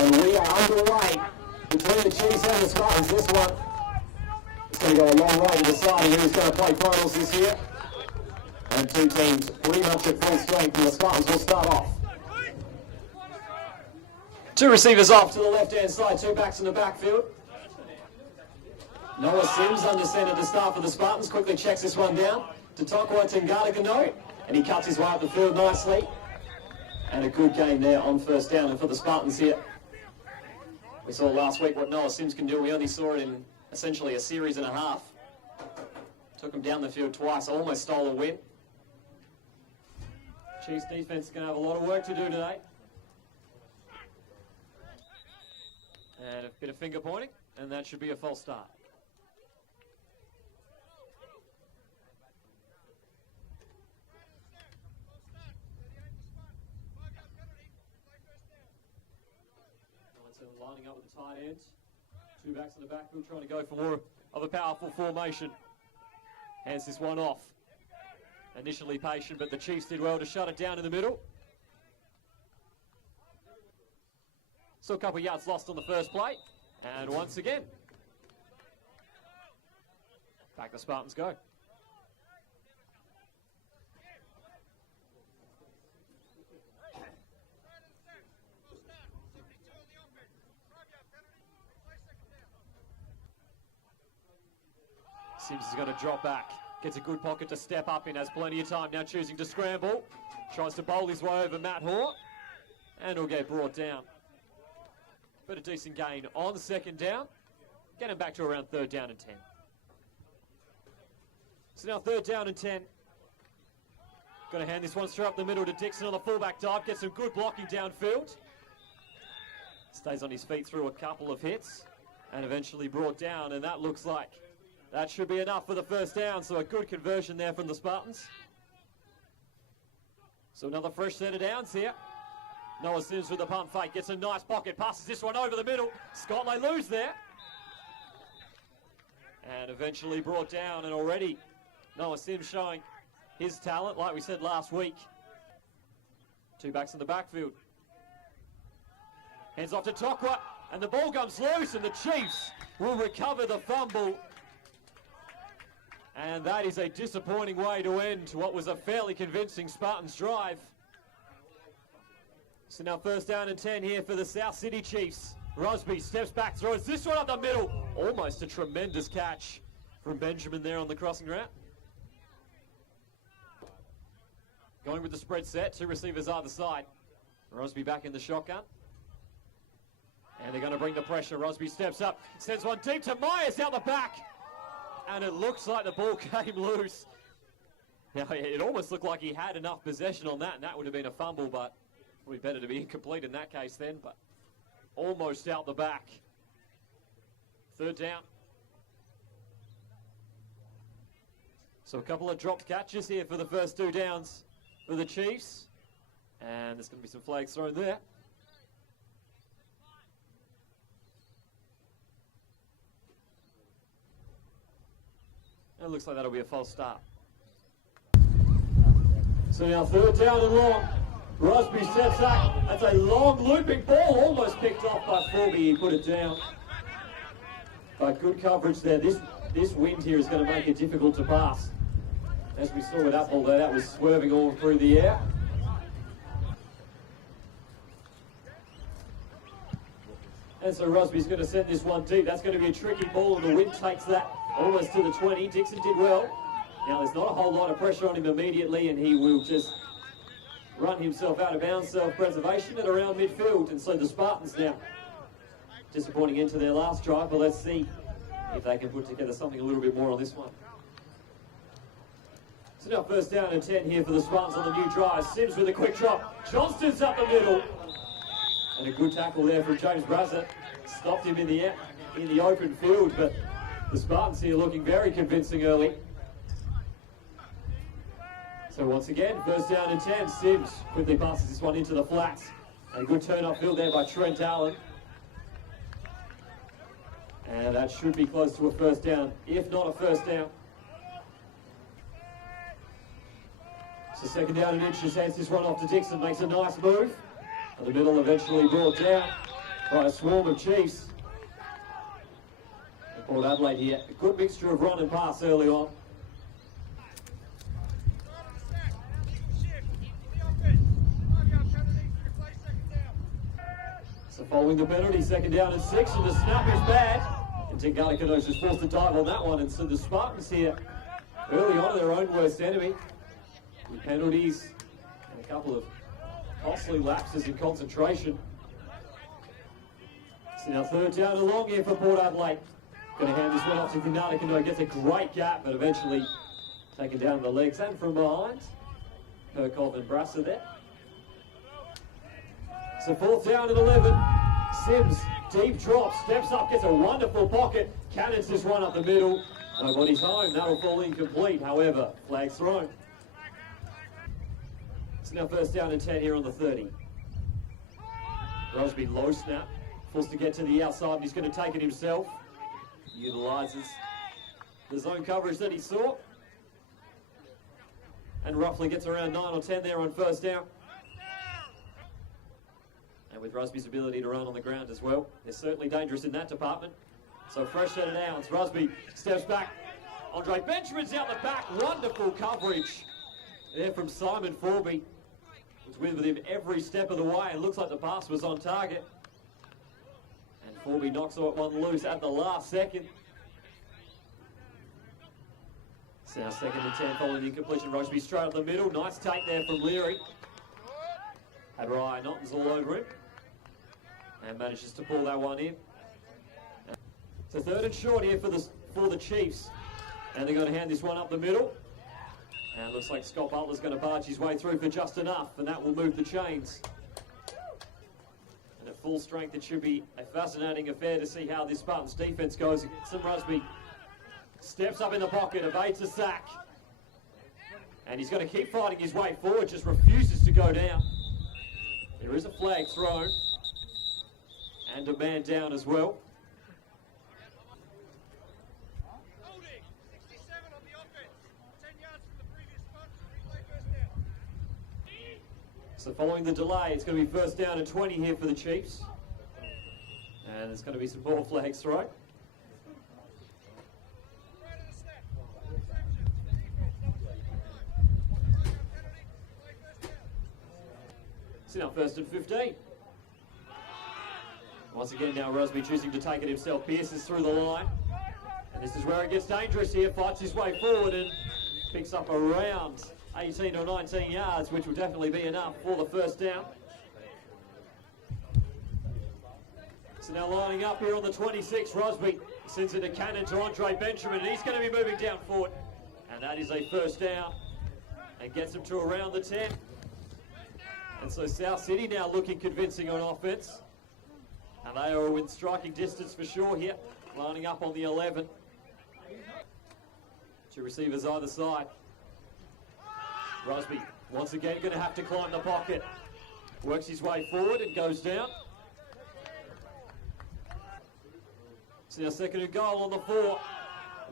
And we are underway between the Chiefs and the Spartans. This one is going to go a long way to deciding who's going to play finals this year. And two teams pretty much at full strength, and the Spartans will start off. Two receivers off to the left-hand side, two backs in the backfield. Noah Sims under centre to start for the Spartans, quickly checks this one down to Tokwa Tengadagano, and he cuts his way up the field nicely. And a good game there on first down, and for the Spartans here, we saw last week what Noah Sims can do. We only saw it in essentially a series and a half. Took him down the field twice, almost stole a win. Chiefs defense is going to have a lot of work to do today. And a bit of finger pointing, and that should be a false start. Lining up with the tight ends. Two backs in the backfield trying to go for more of a powerful formation. Hands this one off. Initially patient, but the Chiefs did well to shut it down in the middle. So a couple of yards lost on the first play. And once again, back the Spartans go. Sims is going to drop back. Gets a good pocket to step up in. Has plenty of time now, choosing to scramble. Tries to bowl his way over Matt Hoare. And he'll get brought down. But a decent gain on second down. Get him back to around third down and 10. So now third down and 10. Going to hand this one straight up the middle to Dixon on the fullback dive. Gets some good blocking downfield. Stays on his feet through a couple of hits. And eventually brought down. And that looks like that should be enough for the first down, so a good conversion there from the Spartans. So another fresh set of downs here. Noah Sims with the pump fake, gets a nice pocket, passes this one over the middle. Scott they lose there. And eventually brought down, and already Noah Sims showing his talent, like we said last week. Two backs in the backfield. Hands off to Tokwa, and the ball comes loose, and the Chiefs will recover the fumble. And that is a disappointing way to end what was a fairly convincing Spartans drive. So now first down and 10 here for the South City Chiefs. Rosby steps back, throws this one up the middle. Almost a tremendous catch from Benjamin there on the crossing route. Going with the spread set, two receivers either side. Rosby back in the shotgun. And they're going to bring the pressure. Rosby steps up, sends one deep to Myers out the back. And it looks like the ball came loose. Now, it almost looked like he had enough possession on that, and that would have been a fumble, but probably better to be incomplete in that case then, but almost out the back. Third down. So a couple of dropped catches here for the first two downs for the Chiefs. And there's going to be some flags thrown there. And it looks like that'll be a false start. So now third down and long. Rosby steps up. That's a long looping ball, almost picked off by Forby. He put it down. But good coverage there. This wind here is going to make it difficult to pass. As we saw with that ball there, that was swerving all through the air. And so Rosby's going to send this one deep. That's going to be a tricky ball, and the wind takes that almost to the 20. Dixon did well. Now there's not a whole lot of pressure on him immediately, and he will just run himself out of bounds, self-preservation at around midfield. And so the Spartans now disappointing into their last drive, but let's see if they can put together something a little bit more on this one. So now first down and 10 here for the Spartans on the new drive. Sims with a quick drop. Johnston's up the middle. And a good tackle there from James Brassett. Stopped him in the open field, but the Spartans here looking very convincing early. So once again, first down and 10. Sims quickly passes this one into the flats. And a good turn upfield there by Trent Allen. And that should be close to a first down, if not a first down. So second down and inches, hands this one off to Dixon, makes a nice move. And the middle eventually brought down. by a swarm of Chiefs. And Port Adelaide here, a good mixture of run and pass early on. So following the penalty, 2nd down and 6, and the snap is bad. And Tingarikano's just forced to dive on that one, and so the Spartans here early on their own worst enemy with penalties and a couple of costly lapses in concentration. So now 3rd down and long here for Port Adelaide. Going to hand this one off to Tingarikano. Gets a great gap, but eventually taken down in the legs and from behind. Perkov and Brasser there. So 4th down and 11. Sims, deep drop, steps up, gets a wonderful pocket. Cannons this one up the middle. Nobody's home. That'll fall incomplete. However, flags thrown. So now 1st down and 10 here on the 30. Rosby low snap. Forced to get to the outside, and he's going to take it himself. Utilises the zone coverage that he saw. And roughly gets around 9 or 10 there on 1st down. And with Rusby's ability to run on the ground as well, they're certainly dangerous in that department. So fresh set of downs. Rusby steps back. Andre Benjamin's out the back. Wonderful coverage there from Simon Forby. Was with him every step of the way. It looks like the pass was on target. And Forby knocks one loose at the last second. So now 2nd and 10 following the incompletion. Rusby straight up the middle. Nice take there from Leary. Had Ryan Ottens all over him. And manages to pull that one in. So 3rd and short here for the Chiefs. And they're going to hand this one up the middle. And it looks like Scott Butler's going to barge his way through for just enough. And that will move the chains. And at full strength, it should be a fascinating affair to see how this Spartans defense goes. Sim Rusby steps up in the pocket, evades a sack. And he's going to keep fighting his way forward, just refuses to go down. There is a flag thrown. And a man down as well. So following the delay, it's going to be 1st down and 20 here for the Chiefs. And there's going to be some ball flags thrown. So now 1st and 15. Once again now Rusby choosing to take it himself. Pierces through the line. And this is where it gets dangerous here. Fights his way forward and picks up around 18 or 19 yards, which will definitely be enough for the 1st down. So now lining up here on the 26, Rusby sends it a cannon to Andre Benjamin, and he's going to be moving down forward. And that is a 1st down and gets him to around the 10. And so South City now looking convincing on offense. And they are within striking distance for sure here, lining up on the 11. Two receivers either side. Rusby once again going to have to climb the pocket. Works his way forward and goes down. So now 2nd and goal on the 4.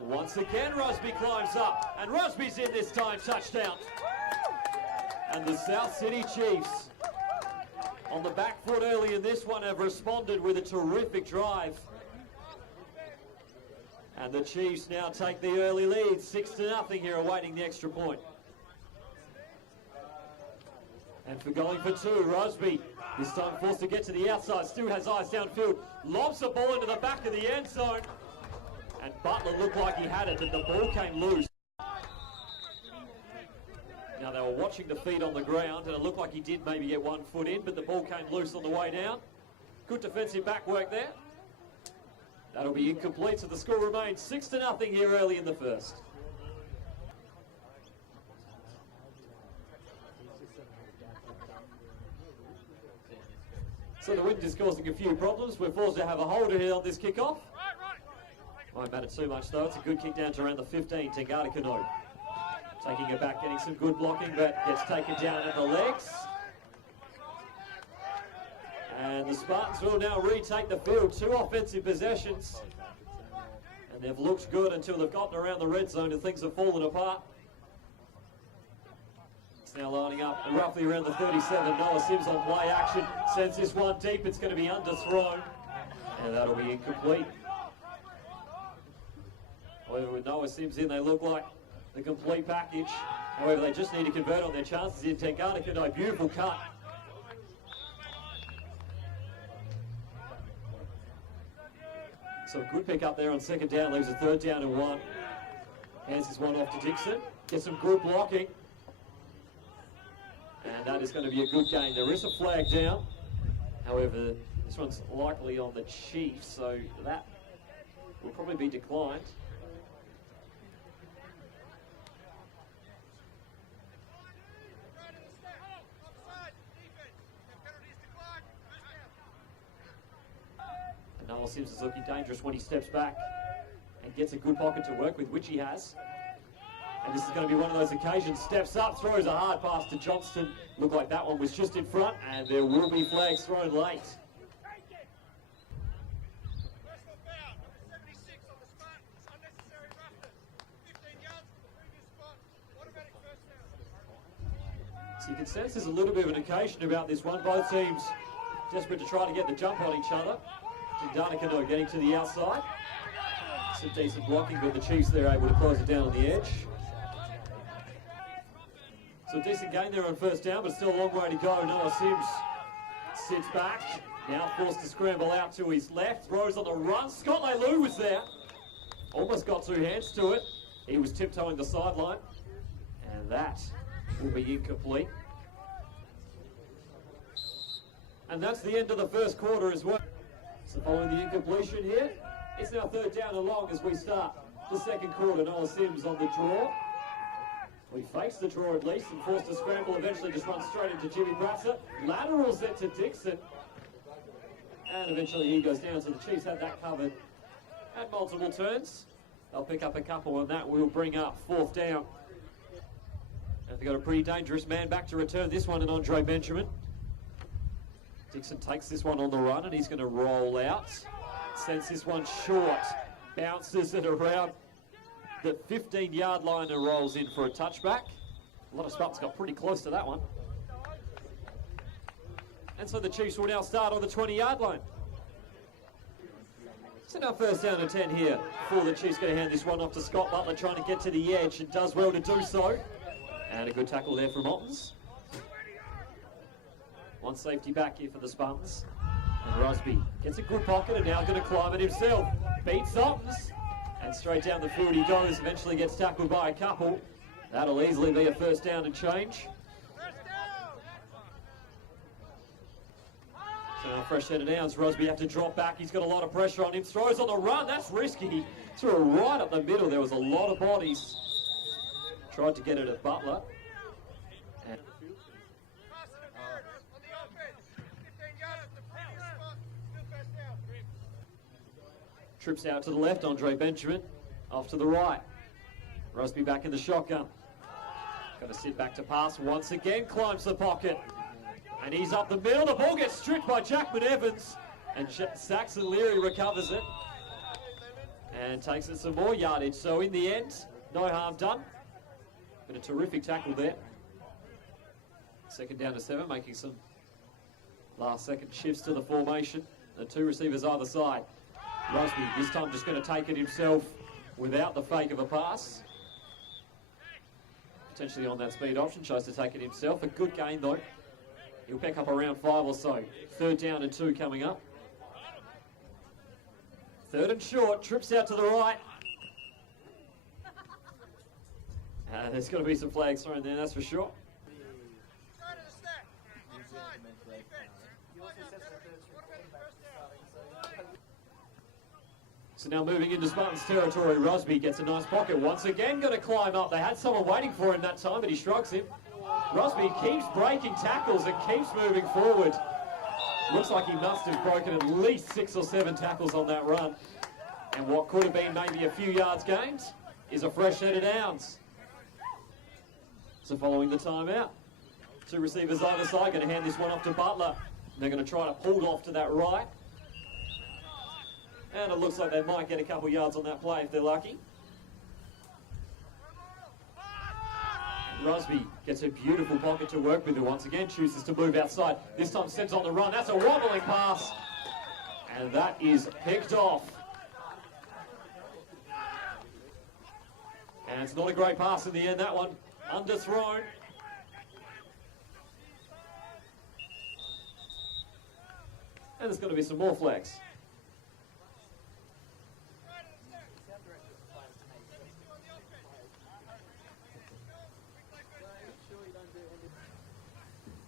Once again Rusby climbs up, and Rusby's in this time, touchdown. And the South City Chiefs on the back foot early in this one have responded with a terrific drive. And the Chiefs now take the early lead, 6-0 here, awaiting the extra point. And for going for 2, Rusby, this time forced to get to the outside, still has eyes downfield, lobs the ball into the back of the end zone. And Butler looked like he had it, but the ball came loose. Now they were watching the feet on the ground, and it looked like he did maybe get 1 foot in, but the ball came loose on the way down. Good defensive back work there. That'll be incomplete, so the score remains 6-0 here early in the 1st. So the wind is causing a few problems. We're forced to have a holder here on this kickoff. Won't matter too much though. It's a good kick down to around the 15. Tingarikano taking it back, getting some good blocking, but gets taken down at the legs. And the Spartans will now retake the field. 2 offensive possessions. And they've looked good until they've gotten around the red zone and things have fallen apart. It's now lining up roughly around the 37. Noah Sims on play action. Sends this one deep. It's going to be underthrown. And that'll be incomplete. However, with Noah Sims in, they look like the complete package. However, they just need to convert on their chances in. Tangana, no, beautiful cut. So a good pick up there on second down. Leaves a third down and 1. Hands this one off to Dixon. Gets some good blocking. And that is going to be a good gain. There is a flag down. However, this one's likely on the Chiefs, so that will probably be declined. And Noah Sims is looking dangerous when he steps back and gets a good pocket to work with, which he has. And this is going to be one of those occasions. Steps up, throws a hard pass to Johnston. Looked like that one was just in front, and there will be flags thrown late. So you can sense there's a little bit of an occasion about this one. Both teams desperate to try to get the jump on each other. Danica getting to the outside. Some decent blocking, but the Chiefs, they're able to close it down on the edge. So a decent gain there on first down, but still a long way to go. Noah Sims sits back, now forced to scramble out to his left, throws on the run. Scott Leilou was there, almost got 2 hands to it. He was tiptoeing the sideline, and that will be incomplete. And that's the end of the first quarter as well. So following the incompletion here, it's now third down and long as we start the second quarter. Noah Sims on the draw. We face the draw at least and forced to scramble, eventually just runs straight into Jimmy Brasser. Laterals it to Dixon. And eventually he goes down, so the Chiefs had that covered at multiple turns. They'll pick up a couple, and that will bring up fourth down. And they've got a pretty dangerous man back to return this one, and Andre Benjamin. Dixon takes this one on the run, and he's going to roll out. Sends this one short. Bounces it around the 15-yard line and rolls in for a touchback. A lot of Spartans got pretty close to that one. And so the Chiefs will now start on the 20-yard line. So now first down and 10 here for the Chiefs. Going to hand this one off to Scott Butler, trying to get to the edge, and does well to do so. And a good tackle there from Ottens. One safety back here for the Spartans. And Rusby gets a good pocket and now going to climb it himself. Beats Ottens. And straight down the field he goes, eventually gets tackled by a couple. That'll easily be a first down and change. So now fresh set of downs, Rosby have to drop back. He's got a lot of pressure on him. Throws on the run, that's risky. Threw it right up the middle, there was a lot of bodies. Tried to get it at Butler. And trips out to the left, Andre Benjamin. Off to the right. Rosby back in the shotgun. Got to sit back to pass once again. Climbs the pocket. And he's up the middle. The ball gets stripped by Jackman Evans. And Saxon Leary recovers it. And takes it some more yardage. So in the end, no harm done. But a terrific tackle there. Second down to 7, making some last second shifts to the formation. The 2 receivers either side. Rusby this time just going to take it himself without the fake of a pass. Potentially on that speed option, tries to take it himself. A good gain though. He'll pick up around 5 or so. Third down and 2 coming up. Third and short, trips out to the right. There's going to be some flags thrown there, that's for sure. So now moving into Spartans territory, Rusby gets a nice pocket. Once again going to climb up. They had someone waiting for him that time, but he shrugs him. Rusby keeps breaking tackles and keeps moving forward. Looks like he must have broken at least 6 or 7 tackles on that run. And what could have been maybe a few yards gained is a fresh set of downs. So following the timeout, 2 receivers either side, going to hand this one off to Butler. They're going to try to pull it off to that right. And it looks like they might get a couple yards on that play if they're lucky. Rusby gets a beautiful pocket to work with, who once again chooses to move outside. This time Sims on the run. That's a wobbling pass. And that is picked off. And it's not a great pass in the end, that one. Underthrown. And there's going to be some more flags.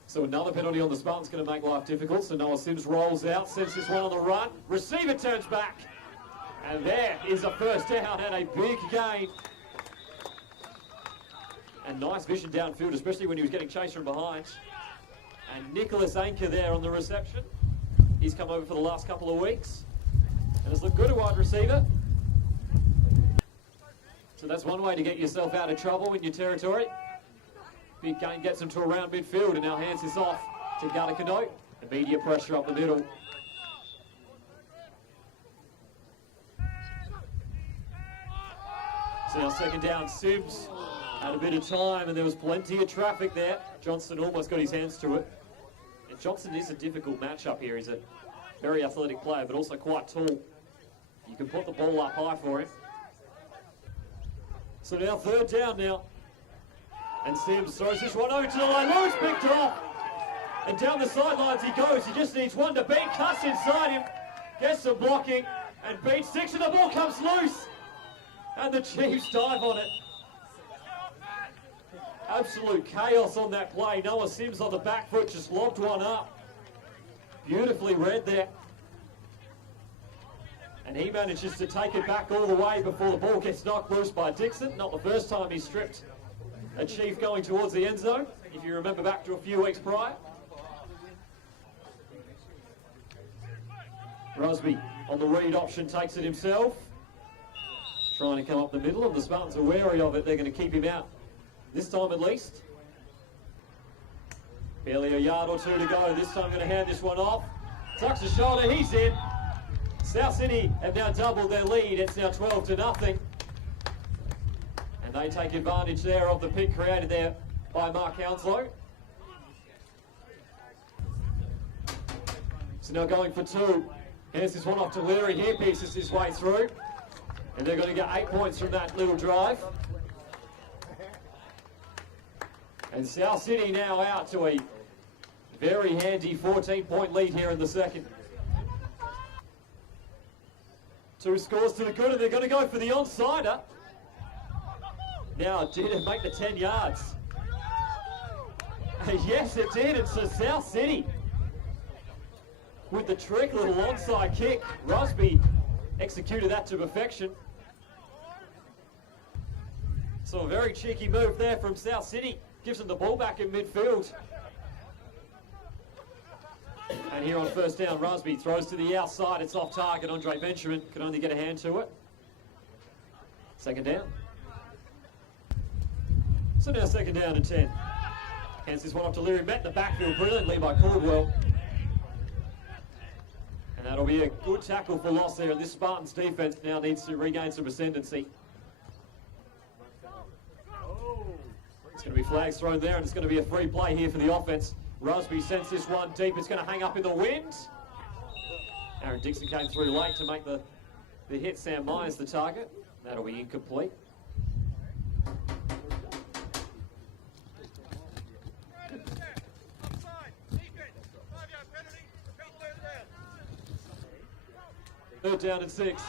So another penalty on the Spartans going to make life difficult. So Noah Sims rolls out, sends this one on the run. Receiver turns back. And there is a first down and a big gain. And nice vision downfield, especially when he was getting chased from behind. And Nicholas Anker there on the reception. He's come over for the last couple of weeks. And has looked good at wide receiver. So that's one way to get yourself out of trouble in your territory. Big gain gets him to around midfield, and now hands this off to Gardakano. Immediate pressure up the middle. So now second down, Sims had a bit of time, and there was plenty of traffic there. Johnson almost got his hands to it. And Johnson is a difficult matchup here. He's a very athletic player, but also quite tall. You can put the ball up high for him. So now third down now. And Sims throws this one over to the line. Lewis picked off. And down the sidelines he goes. He just needs one to beat. Cuts inside him. Gets some blocking. And beats six. And the ball comes loose. And the Chiefs dive on it. Absolute chaos on that play. Noah Sims on the back foot just lobbed one up. Beautifully read there. And he manages to take it back all the way before the ball gets knocked loose by Dixon. Not the first time he stripped a Chief going towards the end zone, if you remember back to a few weeks prior. Rusby on the read option takes it himself. Trying to come up the middle, and the Spartans are wary of it. They're going to keep him out this time at least. Barely a yard or two to go. This time going to hand this one off. Tucks the shoulder, he's in. South City have now doubled their lead. It's now 12-0. And they take advantage there of the pick created there by Mark Hounslow. So now going for two. Here's this one off to Leary. He pieces his way through. And they're going to get 8 points from that little drive. And South City now out to a very handy 14-point lead here in the second. Two scores to the good, and they're going to go for the onside. Now, did it make the 10 yards? Yes, it did. And so South City, with the trick little onside kick, Rusby executed that to perfection. So a very cheeky move there from South City. Gives them the ball back in midfield. And here on first down, Rusby throws to the outside. It's off target. Andre Benjamin can only get a hand to it. Second down. So now second down and 10. Hands this one off to Leary. Met in the backfield brilliantly by Caldwell. And that'll be a good tackle for loss there. And this Spartans defense now needs to regain some ascendancy. It's going to be flags thrown there, and it's going to be a free play here for the offense. Rusby sends this one deep. It's going to hang up in the wind. Aaron Dixon came through late to make the hit. Sam Myers the target. That'll be incomplete. Third down and 6.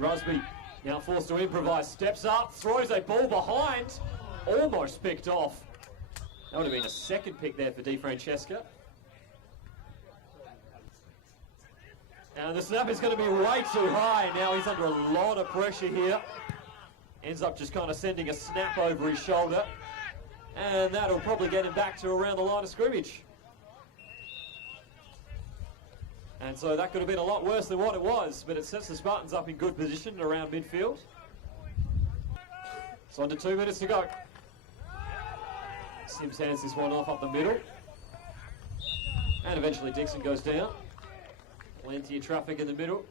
Rusby now forced to improvise. Steps up, throws a ball behind. Almost picked off. That would have been a second pick there for DeFrancesca. And the snap is going to be way too high. Now he's under a lot of pressure here. Ends up just kind of sending a snap over his shoulder. And that'll probably get him back to around the line of scrimmage. And so that could have been a lot worse than what it was, but it sets the Spartans up in good position around midfield. So under 2 minutes to go. Sims hands this one off up the middle. And eventually Dixon goes down. Plenty of traffic in the middle.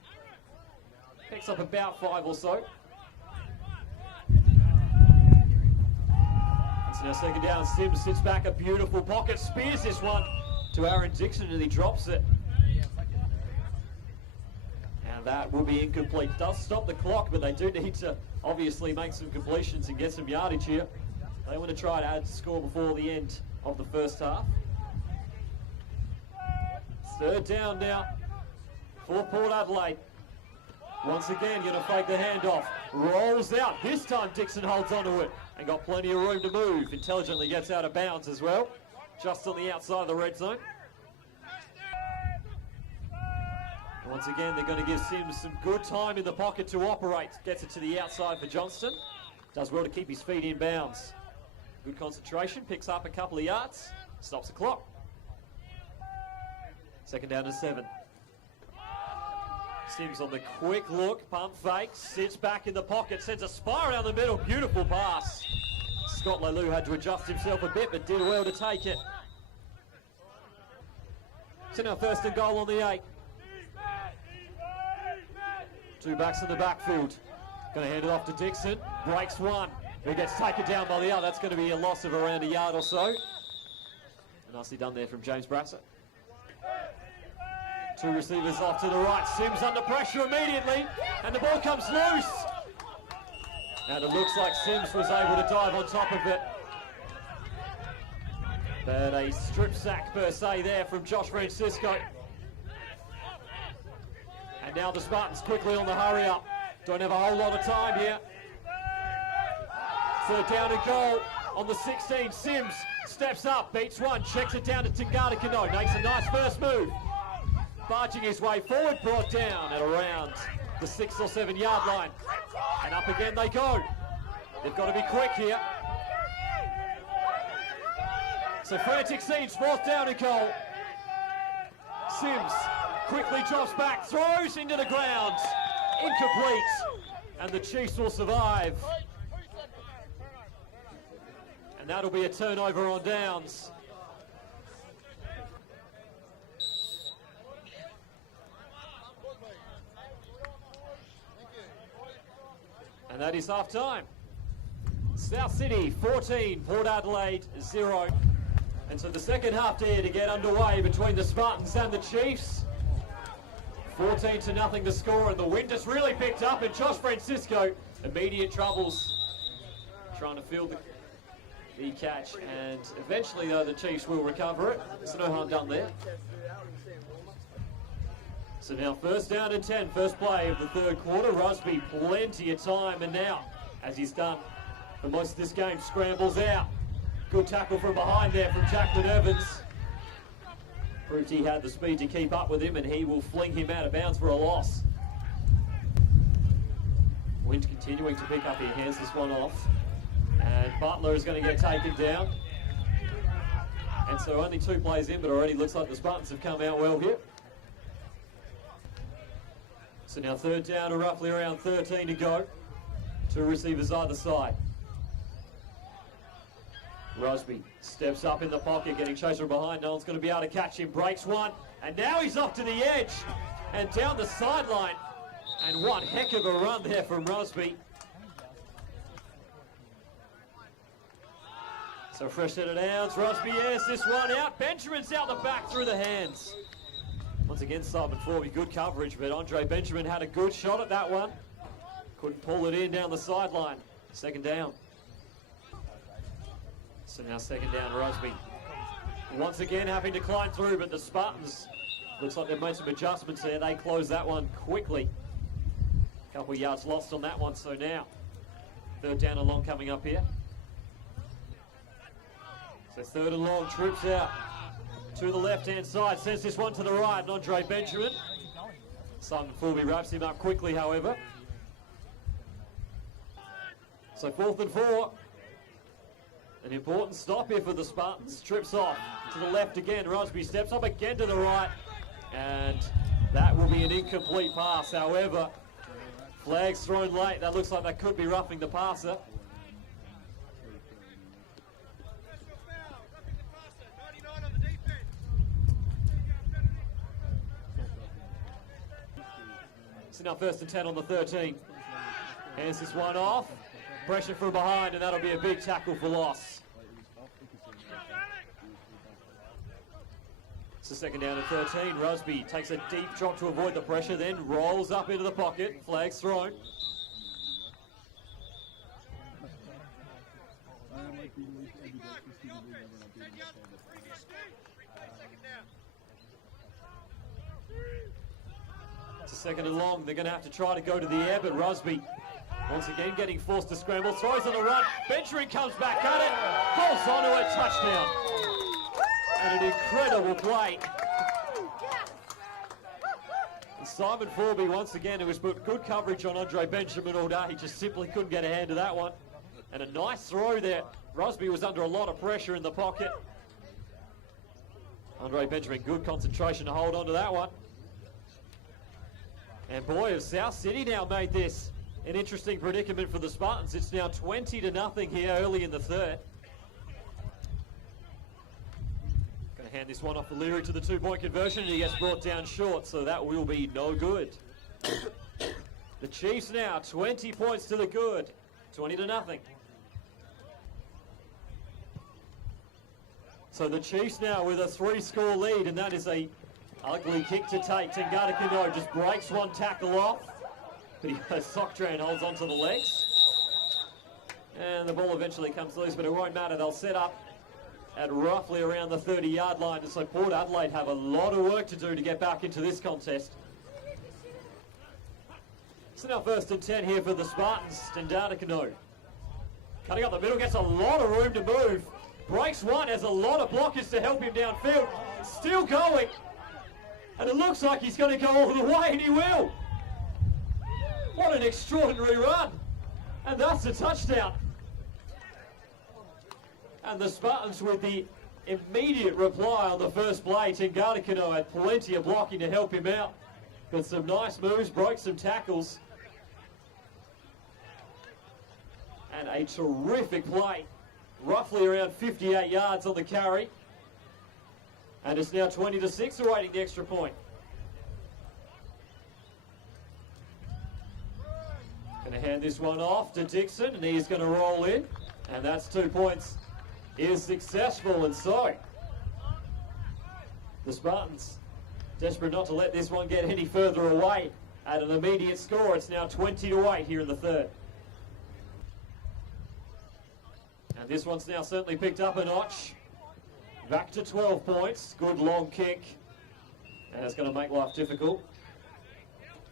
Picks up about 5 or so. So now second down, Sims sits back, a beautiful pocket, spears this one to Aaron Dixon, and he drops it. And that will be incomplete. Does stop the clock, but they do need to obviously make some completions and get some yardage here. They want to try to add score before the end of the first half. Third down now for Port Adelaide. Once again, going to fake the handoff. Rolls out. This time Dixon holds onto it and got plenty of room to move. Intelligently gets out of bounds as well. Just on the outside of the red zone. And once again, they're going to give Sims some good time in the pocket to operate. Gets it to the outside for Johnston. Does well to keep his feet in bounds. Good concentration. Picks up a couple of yards. Stops the clock. Second down and 7. Sims on the quick look, pump fake, sits back in the pocket, sends a spire down the middle, beautiful pass. Scott Leilou had to adjust himself a bit, but did well to take it. So now first and goal on the 8. Two backs in the backfield. Going to hand it off to Dixon, breaks one. He gets taken down by the other. That's going to be a loss of around a yard or so. Nicely done there from James Brassett. Two receivers off to the right. Sims under pressure immediately, and the ball comes loose. And it looks like Sims was able to dive on top of it. But a strip sack per se there from Josh Francisco. And now the Spartans quickly on the hurry up. Don't have a whole lot of time here. Third down and goal on the 16. Sims steps up, beats one, checks it down to Tingata Kano. Makes a nice first move. Barging his way forward, brought down at around the 6 or 7 yard line. And up again they go. They've got to be quick here. So frantic scenes, fourth down and goal. Sims quickly drops back, throws into the ground. Incomplete. And the Chiefs will survive. And that'll be a turnover on downs. And that is half time. South City 14, Port Adelaide 0. And so the second half here to get underway between the Spartans and the Chiefs. 14-0 to score, and the wind has really picked up, and Josh Francisco, immediate troubles trying to field the catch, and eventually though the Chiefs will recover it. So no harm done there. So now first down and 10, first play of the third quarter. Rusby, plenty of time, and now, as he's done for most of this game, scrambles out. Good tackle from behind there from Jacqueline Evans. Proved he had the speed to keep up with him, and he will fling him out of bounds for a loss. Wind continuing to pick up, he hands this one off. And Butler is going to get taken down. And so only 2 plays in, but already looks like the Spartans have come out well here. So now third down and roughly around 13 to go. 2 receivers either side. Rusby steps up in the pocket, getting chased from behind. No one's going to be able to catch him. Breaks one, and now he's off to the edge and down the sideline. And one heck of a run there from Rusby. So fresh set of downs. Rusby airs this one out. Benjamin's out the back through the hands. Once again, Simon Forby, good coverage, but Andre Benjamin had a good shot at that one. Couldn't pull it in down the sideline. Second down. So now second down, Rusby. Once again having to climb through, but the Spartans, looks like they've made some adjustments there. They close that one quickly. A couple of yards lost on that one, so now third down and long coming up here. So third and long, trips out to the left-hand side, sends this one to the right, and Andre Benjamin. Simon Forby wraps him up quickly, however. So 4th and 4. An important stop here for the Spartans. Trips off to the left again. Rusby steps up again to the right. And that will be an incomplete pass. However, flags thrown late. That looks like that could be roughing the passer. So now 1st and 10 on the 13. Hands this one off. Pressure from behind, and that'll be a big tackle for loss. It's a second down and 13. Rusby takes a deep drop to avoid the pressure, then rolls up into the pocket. Flag's thrown. It's a second and long. They're going to have to try to go to the air, but Rusby, once again, getting forced to scramble. Throws on the run. Benjamin comes back at it. Holds onto it. Touchdown. And an incredible play. And Simon Forby, once again, who has put good coverage on Andre Benjamin all day. He just simply couldn't get a hand to that one. And a nice throw there. Rusby was under a lot of pressure in the pocket. Andre Benjamin, good concentration to hold on to that one. And boy, has South City now made this an interesting predicament for the Spartans. It's now 20-0 here early in the third. Going to hand this one off for Leary to the two-point conversion, and he gets brought down short, so that will be no good. The Chiefs now 20 points to the good, 20-0. So the Chiefs now with a 3-score lead, and that is a ugly kick to take. Tangata Kano just breaks one tackle off, but Socktran holds onto the legs. And the ball eventually comes loose, but it won't matter. They'll set up at roughly around the 30-yard line. And so Port Adelaide have a lot of work to do to get back into this contest. So now 1st and 10 here for the Spartans. Tangata Kano cutting up the middle, gets a lot of room to move. Breaks one, has a lot of blockers to help him downfield. Still going. And it looks like he's going to go all the way, and he will. What an extraordinary run. And that's a touchdown. And the Spartans with the immediate reply on the first play. Tangata Kano had plenty of blocking to help him out. Got some nice moves, broke some tackles. And a terrific play. Roughly around 58 yards on the carry. And it's now 20-6, awaiting the extra point. Going to hand this one off to Dixon, and he's going to roll in. And that's 2 points. Is successful, and so the Spartans desperate not to let this one get any further away at an immediate score. It's now 20-8 here in the third. And this one's now certainly picked up a notch. Back to 12 points. Good long kick. And it's going to make life difficult.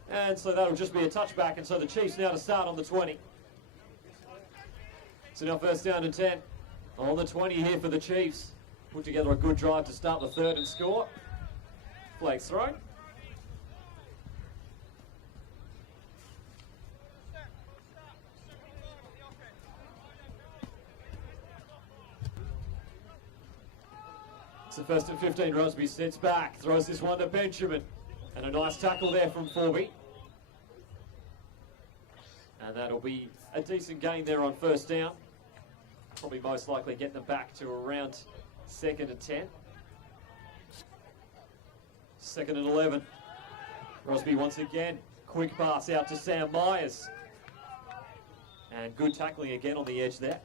And so that'll just be a touchback. And so the Chiefs now to start on the 20. So now 1st down and 10. On the 20 here for the Chiefs. Put together a good drive to start the third and score. Flag's thrown. So 1st and 15, Rusby sits back, throws this one to Benjamin. And a nice tackle there from Forby. And that'll be a decent gain there on 1st down. Probably most likely getting them back to around 2nd and 10. 2nd and 11. Rusby once again, quick pass out to Sam Myers. And good tackling again on the edge there.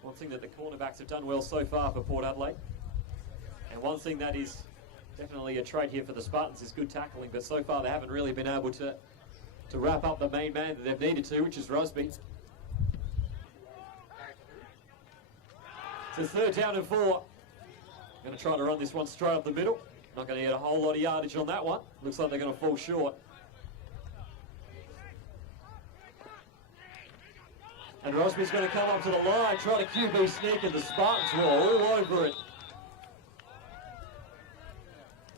One thing that the cornerbacks have done well so far for Port Adelaide. And one thing that is definitely a trait here for the Spartans is good tackling, but so far they haven't really been able to wrap up the main man that they've needed to, which is Rusby. It's 3rd down and 4. Going to try to run this one straight up the middle. Not going to get a whole lot of yardage on that one. Looks like they're going to fall short. And Rusby's going to come up to the line, try to QB sneak, and the Spartans were all over it.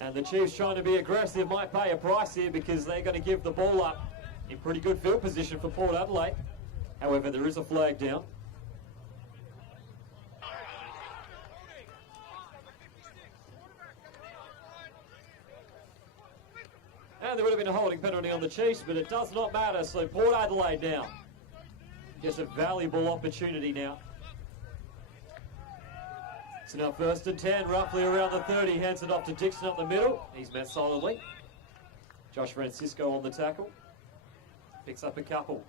And the Chiefs trying to be aggressive might pay a price here because they're going to give the ball up in pretty good field position for Port Adelaide. However, there is a flag down. And there would have been a holding penalty on the Chiefs, but it does not matter. So Port Adelaide now gets a valuable opportunity now. So now 1st and 10, roughly around the 30. Hands it off to Dixon up the middle. He's met solidly. Josh Francisco on the tackle. Picks up a couple.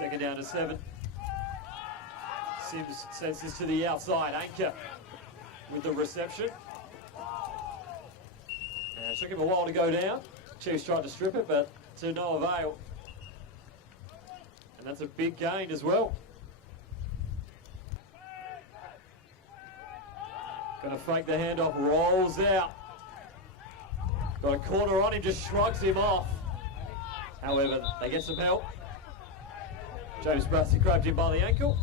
2nd down to 7. Sims sends this to the outside. Anchor with the reception. And it took him a while to go down. Chiefs tried to strip it, but to no avail. And that's a big gain as well. Going to fake the handoff, rolls out. Got a corner on him, just shrugs him off. However, they get some help. James Brassey grabbed him by the ankle.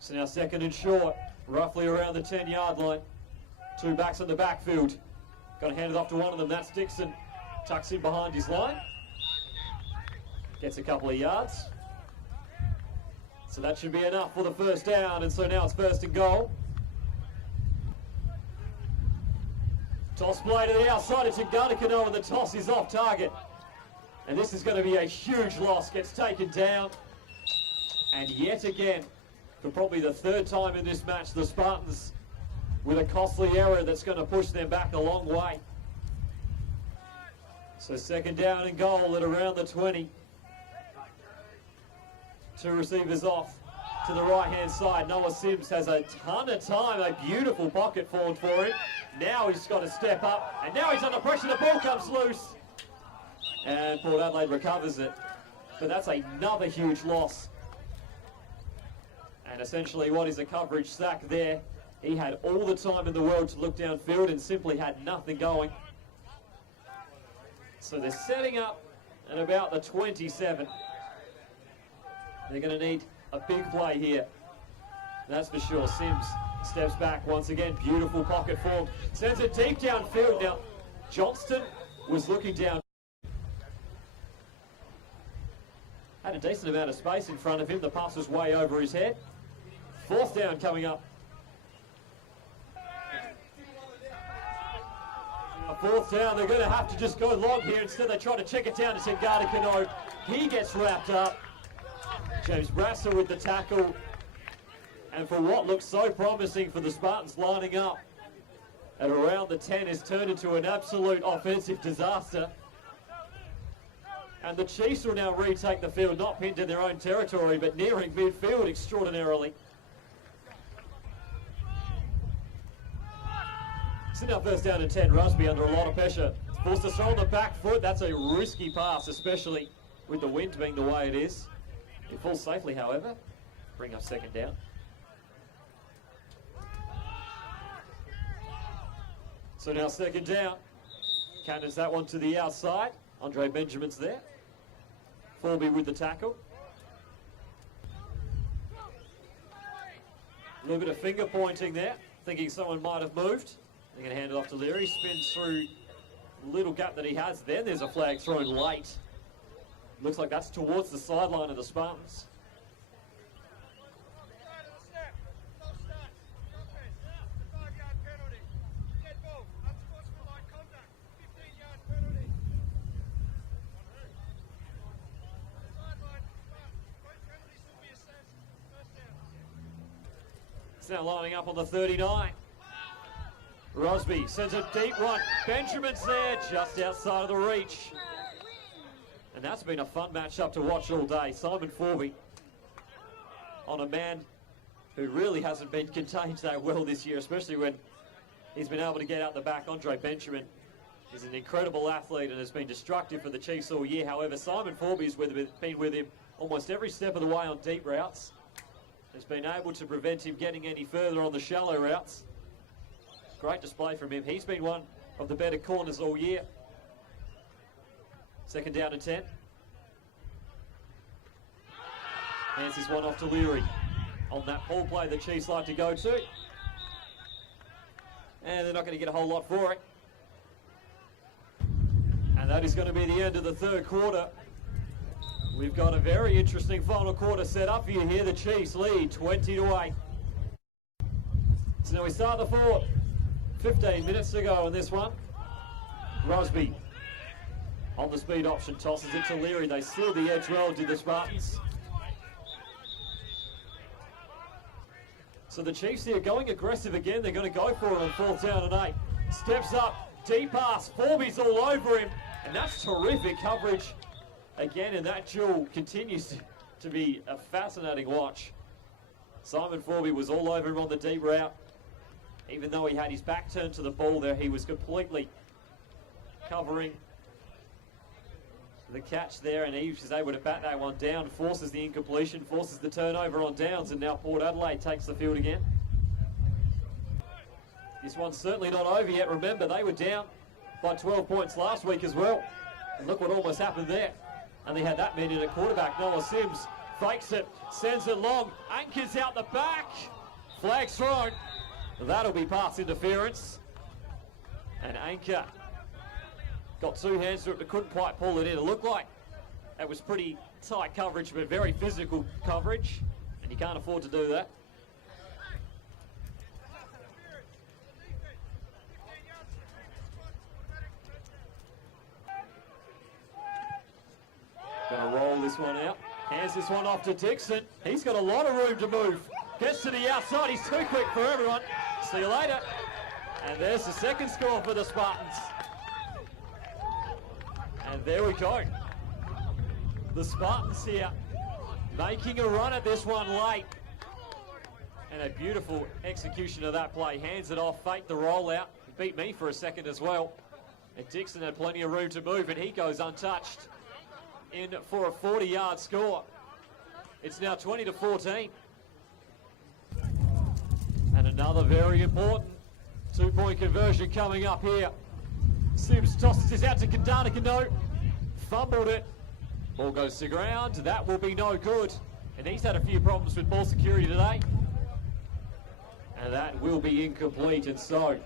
So now second and short, roughly around the 10-yard line. Two backs in the backfield. Got to hand it off to one of them, that's Dixon. Tucks in behind his line. Gets a couple of yards. So that should be enough for the first down, and so now it's first and goal. Toss play to the outside, it's Ngarnikano, and the toss is off target. And this is going to be a huge loss, gets taken down. And yet again, for probably the third time in this match, the Spartans with a costly error that's going to push them back a long way. So second down and goal at around the 20. Two receivers off to the right-hand side. Noah Sims has a ton of time, a beautiful pocket formed for him. Now he's got to step up, and now he's under pressure, the ball comes loose. And Port Adelaide recovers it. But that's another huge loss. And essentially what is a coverage sack there. He had all the time in the world to look downfield and simply had nothing going. So they're setting up at about the 27. They're going to need a big play here. That's for sure. Sims steps back once again. Beautiful pocket form. Sends it deep downfield. Now, Johnston was looking down. Had a decent amount of space in front of him. The pass was way over his head. Fourth down coming up. A fourth down. They're going to have to just go long here. Instead, they try to check it down to Ngarnikano. He gets wrapped up. James Brasser with the tackle. And for what looks so promising for the Spartans lining up at around the 10 has turned into an absolute offensive disaster. And the Chiefs will now retake the field, not pinned in their own territory, but nearing midfield extraordinarily. So now first down and 10, Rusby under a lot of pressure. Forced to throw on the back foot. That's a risky pass, especially with the wind being the way it is. It falls safely, however. Bring up second down. So now second down. Counters that one to the outside. Andre Benjamin's there. Forby with the tackle. A little bit of finger pointing there, thinking someone might have moved. They're going to hand it off to Leary. Spins through the little gap that he has. Then there's a flag thrown late. Looks like that's towards the sideline of the Spartans. It's now lining up on the 39. Rosby sends a deep one. Benjamin's there, just outside of the reach. And that's been a fun matchup to watch all day. Simon Forby on a man who really hasn't been contained that well this year, especially when he's been able to get out the back. Andre Benjamin is an incredible athlete and has been destructive for the Chiefs all year. However, Simon Forby's been with him almost every step of the way on deep routes. Has been able to prevent him getting any further on the shallow routes. Great display from him. He's been one of the better corners all year. Second down and 10. Hands this one off to Leary on that pull play the Chiefs like to go to. And they're not going to get a whole lot for it. And that is going to be the end of the third quarter. We've got a very interesting final quarter set up for you here. The Chiefs lead 20-8. So now we start the fourth. 15 minutes to go in this one. Rosby on the speed option, tosses it to Leary. They seal the edge well, did the Spartans. So the Chiefs here going aggressive again. They're going to go for it on fourth down and 8. Steps up, deep pass. Forby's all over him. And that's terrific coverage. Again, and that duel continues to be a fascinating watch. Simon Forby was all over him on the deep route. Even though he had his back turned to the ball there, he was completely covering the catch there, and he was able to bat that one down, forces the incompletion, forces the turnover on downs, and now Port Adelaide takes the field again. This one's certainly not over yet. Remember, they were down by 12 points last week as well. And look what almost happened there. And they had that many at quarterback. Noah Sims fakes it, sends it long, anchors out the back. Flag thrown. That'll be pass interference. And Anchor got two hands to it but couldn't quite pull it in. It looked like that was pretty tight coverage, but very physical coverage. And you can't afford to do that. Going to roll this one out. Hands this one off to Dixon. He's got a lot of room to move. Gets to the outside. He's too quick for everyone. See you later. And there's the second score for the Spartans. And there we go. The Spartans here making a run at this one late. And a beautiful execution of that play. Hands it off, fake the rollout. Beat me for a second as well. And Dixon had plenty of room to move, and he goes untouched in for a 40-yard score. It's now 20-14. And another very important two-point conversion coming up here. Sims tosses this out to Kandanakano. Fumbled it. Ball goes to ground. That will be no good. And he's had a few problems with ball security today. And that will be incomplete. And so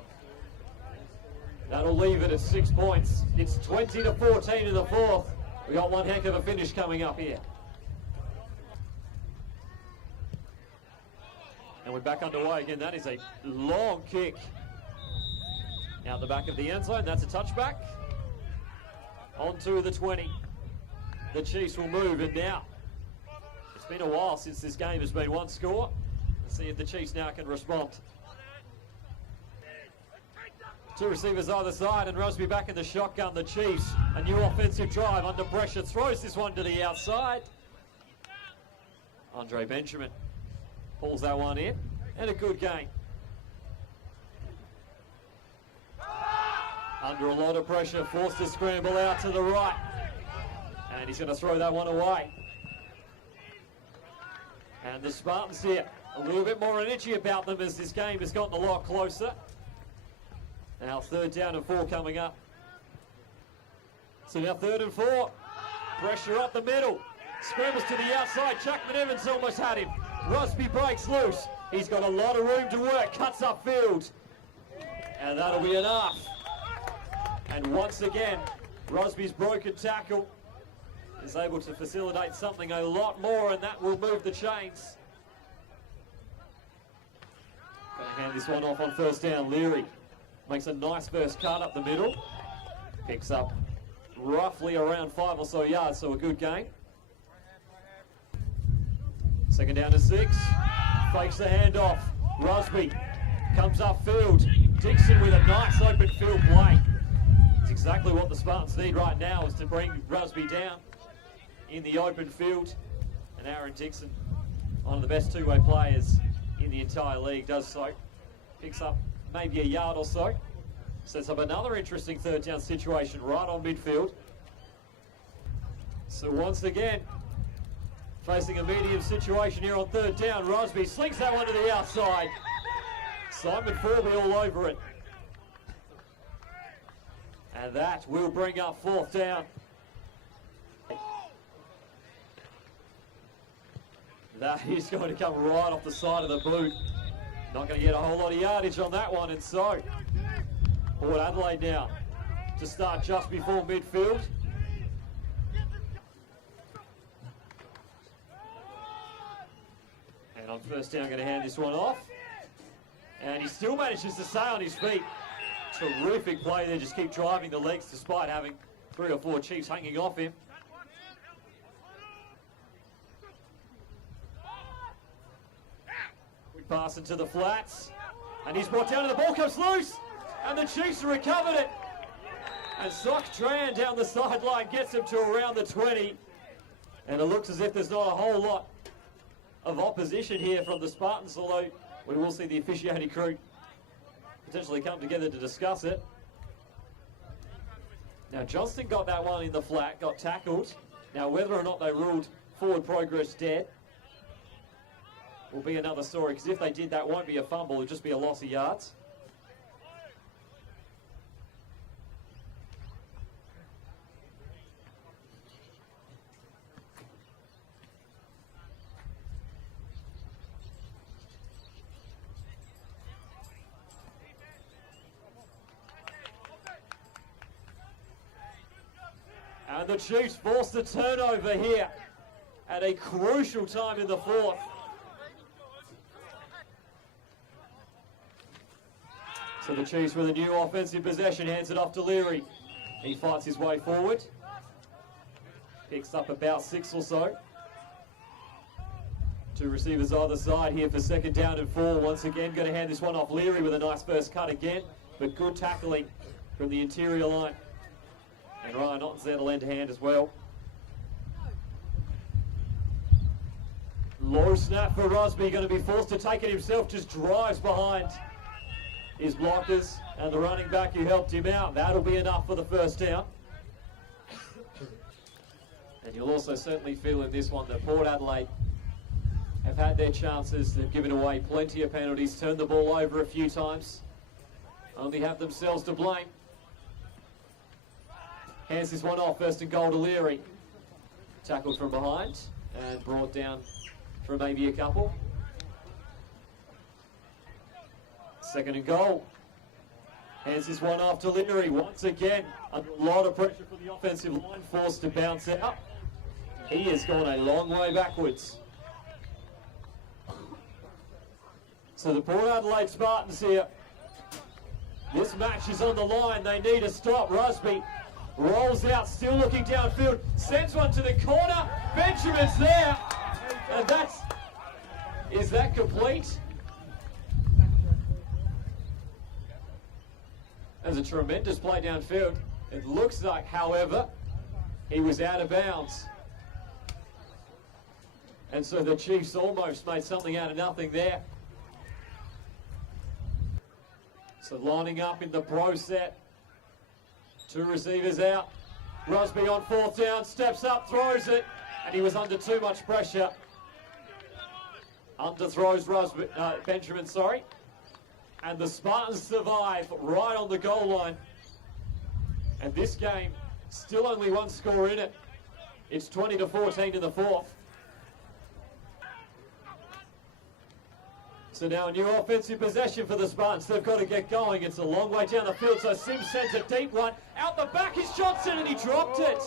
that'll leave it at 6 points. It's 20-14 in the fourth. We got one heck of a finish coming up here. And we're back underway again. That is a long kick out the back of the end zone. That's a touchback. Onto the 20. The Chiefs will move, and now it's been a while since this game has been one score. Let's see if the Chiefs now can respond. Two receivers either side, and Rosby back in the shotgun. The Chiefs, a new offensive drive under pressure, throws this one to the outside. Andre Benjamin pulls that one in, and a good game. Under a lot of pressure, forced to scramble out to the right. And he's going to throw that one away. And the Spartans here, a little bit more energy about them as this game has gotten a lot closer. Now 3rd down and 4 coming up. So now 3rd and 4. Pressure up the middle. Scrambles to the outside. Chuckman Evans almost had him. Rusby breaks loose. He's got a lot of room to work. Cuts upfield. And that'll be enough. And once again, Rusby's broken tackle is able to facilitate something a lot more, and that will move the chains. Going to hand this one off on 1st down. Leary makes a nice first cut up the middle. Picks up roughly around 5 or so yards, so a good gain. 2nd down to 6. Fakes the handoff. Rusby comes upfield. Dixon with a nice open field play. It's exactly what the Spartans need right now, is to bring Rusby down in the open field. And Aaron Dixon, one of the best two-way players in the entire league, does so. Picks up maybe a yard or so. Sets up another interesting 3rd down situation right on midfield. So once again, facing a medium situation here on 3rd down. Rusby slings that one to the outside. Simon Forby all over it. And that will bring up 4th down. That is going to come right off the side of the boot. Not going to get a whole lot of yardage on that one, and so Port Adelaide now to start just before midfield. And on 1st down, going to hand this one off. And he still manages to stay on his feet. Terrific play there, just keep driving the legs despite having 3 or 4 Chiefs hanging off him. Quick pass into the flats, and he's brought down and the ball comes loose, and the Chiefs recovered it. And Sock Tran down the sideline gets him to around the 20. And it looks as if there's not a whole lot of opposition here from the Spartans, although we will see the officiating crew potentially come together to discuss it. Now, Johnston got that one in the flat, got tackled. Now, whether or not they ruled forward progress dead will be another story, because if they did, that won't be a fumble, it'll just be a loss of yards. And the Chiefs forced the turnover here at a crucial time in the fourth. So the Chiefs with a new offensive possession, hands it off to Leary. He fights his way forward. Picks up about 6 or so. 2 receivers either side here for 2nd down and 4. Once again, going to hand this one off Leary with a nice first cut again, but good tackling from the interior line. And Ryan Otten's there to lend a hand as well. Low snap for Rosby, going to be forced to take it himself, just drives behind his blockers and the running back who helped him out. That'll be enough for the first down. And you'll also certainly feel in this one that Port Adelaide have had their chances. They've given away plenty of penalties, turned the ball over a few times. Only have themselves to blame. Hands this one off, 1st and goal to Leary. Tackled from behind and brought down for maybe a couple. 2nd and goal. Hands this one off to Leary. Once again, under a lot of pressure from the offensive line, forced to bounce out. He has gone a long way backwards. So the Port Adelaide Spartans here. This match is on the line. They need a stop. Rusby rolls out, still looking downfield, sends one to the corner. Benjamin's there, and is that complete? There's a tremendous play downfield. It looks like, however, he was out of bounds. And so the Chiefs almost made something out of nothing there. So lining up in the pro set. 2 receivers out. Rusby on 4th down, steps up, throws it, and he was under too much pressure. Underthrows Benjamin, sorry. And the Spartans survive right on the goal line. And this game, still only 1 score in it. It's 20-14 in the 4th. So now a new offensive possession for the Spartans. They've got to get going. It's a long way down the field, so Sims sends a deep one. Out the back is Johnson, and he dropped it.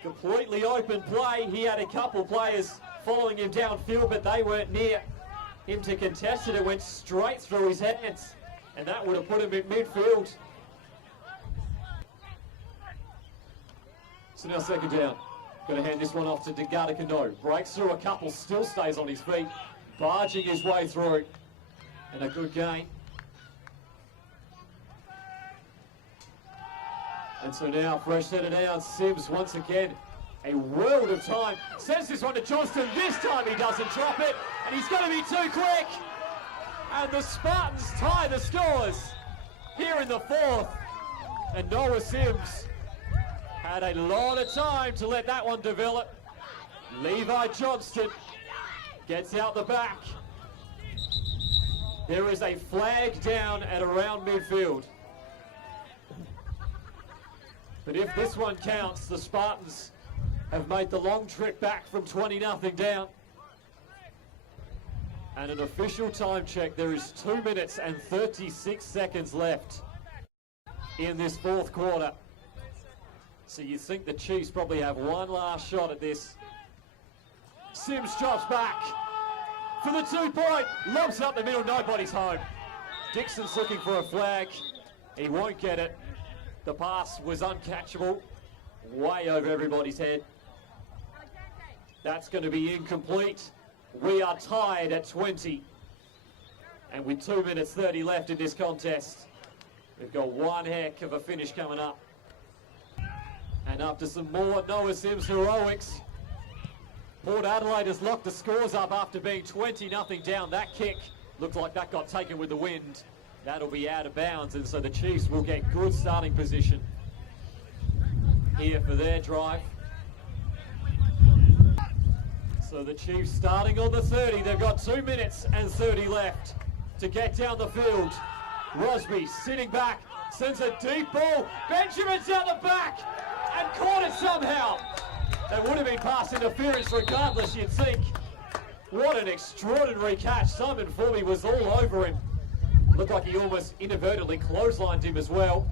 Completely open play. He had a couple players following him downfield, but they weren't near him to contest it. It went straight through his hands, and that would have put him in midfield. So now 2nd down. Going to hand this one off to Degata Kano. Breaks through a couple, still stays on his feet, barging his way through. And a good gain. And so now, fresh set it down. Sims once again, a world of time. Sends this one to Johnston. This time he doesn't drop it. And he's going to be too quick. And the Spartans tie the scores here in the 4th. And Noah Sims had a lot of time to let that one develop. Levi Johnston gets out the back. There is a flag down at around midfield. But if this one counts, the Spartans have made the long trip back from 20-0 down. And an official time check, there is 2 minutes and 36 seconds left in this 4th quarter. So you think the Chiefs probably have one last shot at this. Sims drops back for the 2-point, lobs up the middle, nobody's home. Dixon's looking for a flag. He won't get it. The pass was uncatchable, way over everybody's head. That's going to be incomplete. We are tied at 20. And with 2 minutes 30 left in this contest, we've got one heck of a finish coming up. And after some more Noah Sims heroics, Port Adelaide has locked the scores up after being 20-0 down. That kick Looked like that got taken with the wind. That'll be out of bounds, and so the Chiefs will get good starting position here for their drive. So the Chiefs starting on the 30. They've got 2 minutes and 30 left to get down the field. Rosby sitting back, sends a deep ball. Benjamin's out the back and caught it somehow. That would have been pass interference regardless, you'd think. What an extraordinary catch. Simon Forby was all over him. Looked like he almost inadvertently clotheslined him as well.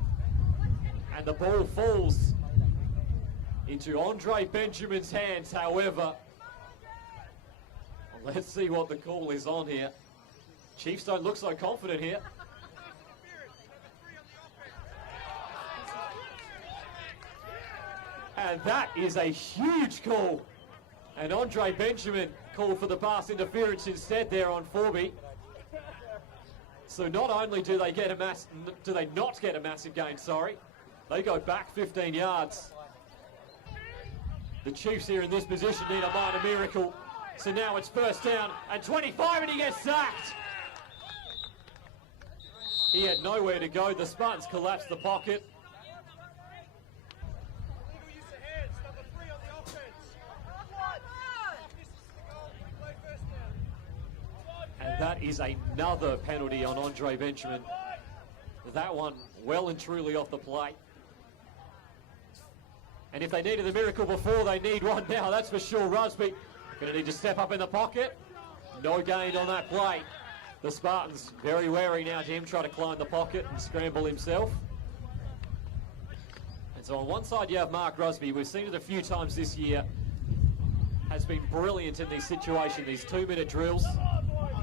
And the ball falls into Andre Benjamin's hands, however. Let's see what the call is on here. Chiefs don't look so confident here. And that is a huge call. And Andre Benjamin called for the pass interference instead there on Forby. So not only do they not get a massive gain, they go back 15 yards. The Chiefs here in this position need a minor miracle. So now it's first down and 25 and he gets sacked. He had nowhere to go. The Spartans collapsed the pocket. And that is another penalty on Andre Benjamin. That one well and truly off the plate. And if they needed the miracle before, they need one now, that's for sure. Rusby going to need to step up in the pocket. No gain on that play. The Spartans very wary now to him, try to climb the pocket and scramble himself. And so on one side you have Mark Rusby. We've seen it a few times this year. Has been brilliant in these situations, these 2-minute drills.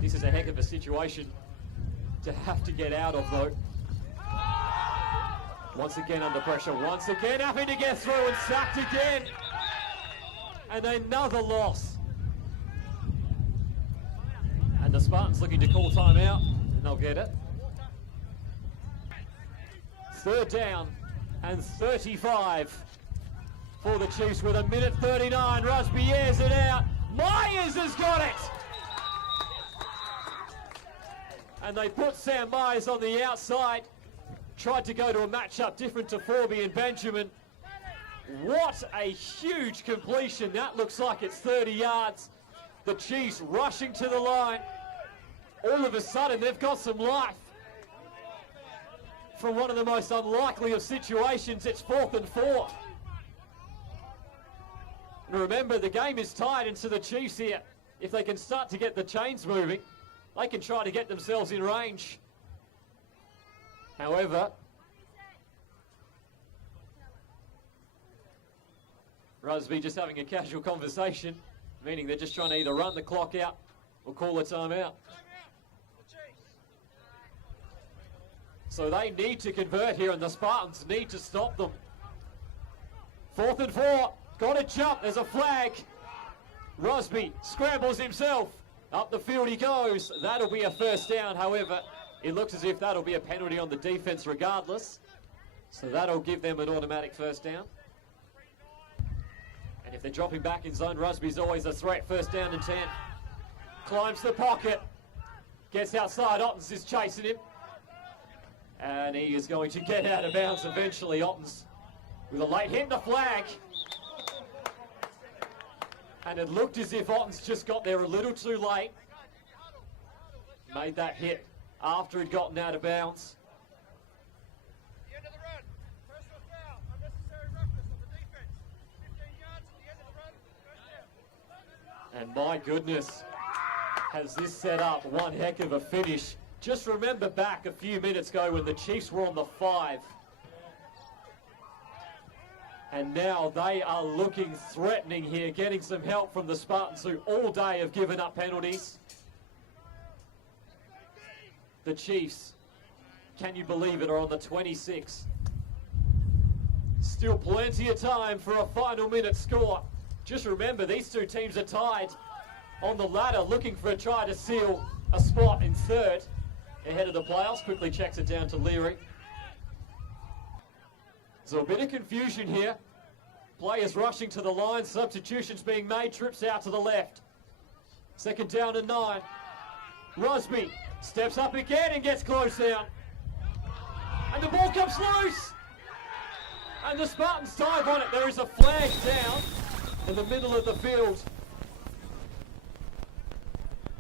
This is a heck of a situation to have to get out of, though. Once again under pressure, once again having to get through and sacked again. And another loss. And the Spartans looking to call timeout, and they'll get it. Third down and 35 for the Chiefs with 1:39. Rusby airs it out. Myers has got it! And they put Sam Myers on the outside. Tried to go to a matchup different to Forby and Benjamin. What a huge completion. That looks like it's 30 yards. The Chiefs rushing to the line. All of a sudden, they've got some life. From one of the most unlikely of situations, it's 4th and 4. And remember, the game is tied into the Chiefs here. If they can start to get the chains moving, they can try to get themselves in range. However, Rusby just having a casual conversation, meaning they're just trying to either run the clock out or call a timeout. So they need to convert here, and the Spartans need to stop them. 4th and 4, got to jump, there's a flag. Rusby scrambles himself. Up the field he goes. That'll be a first down. However, it looks as if that'll be a penalty on the defense regardless. So that'll give them an automatic first down. And if they're dropping back in zone, Rusby's always a threat. First down and 10. Climbs the pocket. Gets outside. Ottens is chasing him. And he is going to get out of bounds eventually. Ottens with a late hit, the flag. And it looked as if Ottens just got there a little too late. Made that hit after he'd gotten out of bounds. The end of the run. Personal foul. Unnecessary roughness on the defense. 15 yards at the end of the run. First down. And my goodness, has this set up one heck of a finish. Just remember back a few minutes ago when the Chiefs were on the 5. And now they are looking threatening here, getting some help from the Spartans, who all day have given up penalties. The Chiefs, can you believe it, are on the 26. Still plenty of time for a final minute score. Just remember, these two teams are tied on the ladder, looking for a try to seal a spot in third ahead of the playoffs. Quickly checks it down to Leary. So a bit of confusion here. Players rushing to the line, substitutions being made, trips out to the left. Second down and 9. Rosby steps up again and gets close down. And the ball comes loose. And the Spartans dive on it. There is a flag down in the middle of the field.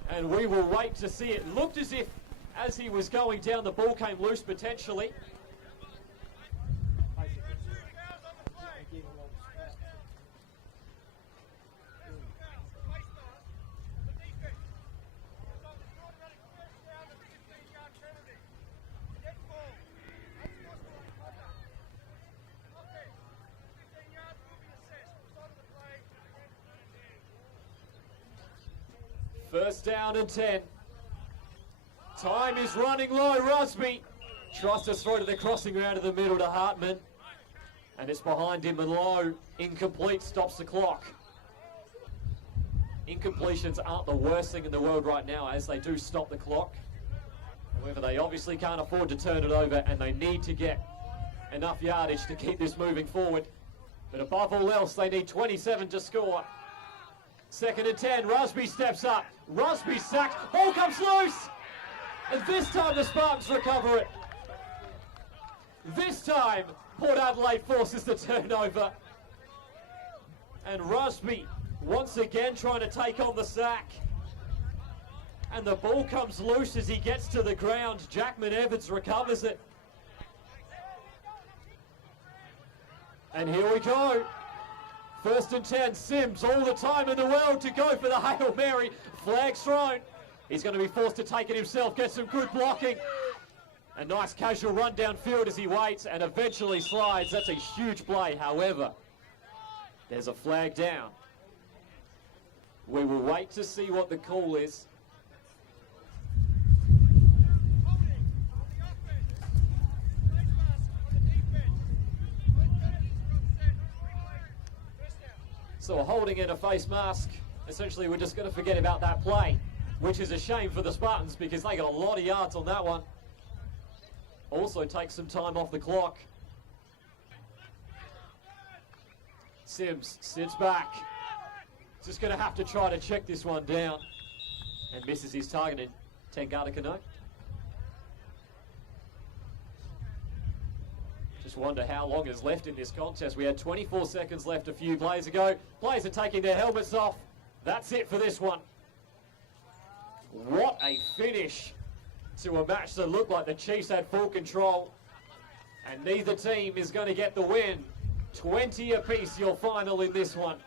And we will wait to see it. Looked as if, as he was going down, the ball came loose potentially. First down and 10. Time is running low. Rosby tries to throw to the crossing round of the middle to Hartman. And it's behind him and low. Incomplete, stops the clock. Incompletions aren't the worst thing in the world right now, as they do stop the clock. However, they obviously can't afford to turn it over, and they need to get enough yardage to keep this moving forward. But above all else, they need 27 to score. Second and 10, Rosby steps up. Rosby sacked, ball comes loose! And this time the Spartans recover it. This time, Port Adelaide forces the turnover. And Rosby once again trying to take on the sack. And the ball comes loose as he gets to the ground. Jackman Evans recovers it. And here we go. First and 10, Sims, all the time in the world to go for the Hail Mary. Flag thrown. He's going to be forced to take it himself, get some good blocking. A nice casual run downfield as he waits and eventually slides. That's a huge play, however. There's a flag down. We will wait to see what the call is. So a holding and a face mask. Essentially, we're just going to forget about that play, which is a shame for the Spartans because they got a lot of yards on that one. Also takes some time off the clock. Sims sits back. Just going to have to try to check this one down. And misses his target in Tangata Kano. Just wonder how long is left in this contest. We had 24 seconds left a few plays ago. Players are taking their helmets off. That's it for this one. What a finish to a match that looked like the Chiefs had full control. And neither team is going to get the win. 20 apiece your final in this one.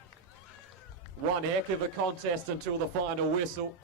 One heck of a contest until the final whistle.